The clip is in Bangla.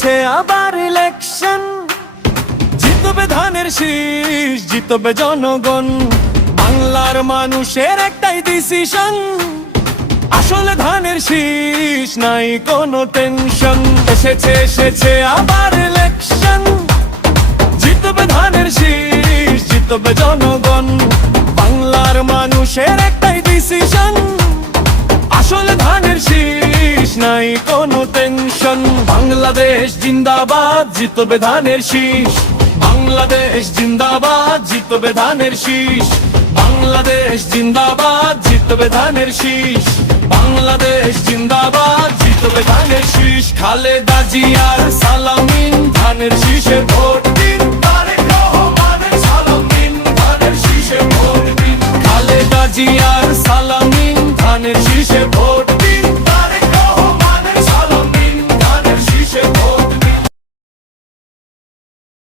এসেছে আবার ইলেকশন, জিতবে ধানের শীষ, জিতবে জনগণ। বাংলার মানুষের একটাই ডিসিশন, আসলে ধানের শীষ, নাই কোনো টেনশন। এসেছে আবার ইলেকশন, জিতবে ধানের শীষ, জিতবে জনগণ। বাংলার মানুষের একটাই ডিসিশন, আসলে ধানের শীষ, নাই কোনো টেনশন। বাংলাদেশ জিন্দাবাদ, জিতবে ধানের শীষ। বাংলাদেশ জিন্দাবাদ, জিতবে ধানের শীষ। বাংলাদেশ জিন্দাবাদ, জিতবে ধানের শীষ। বাংলাদেশ জিন্দাবাদ, জিতবে ধানের শীষ। খালেদা জিয়ার সালামিন ধানের শীষে ভোট।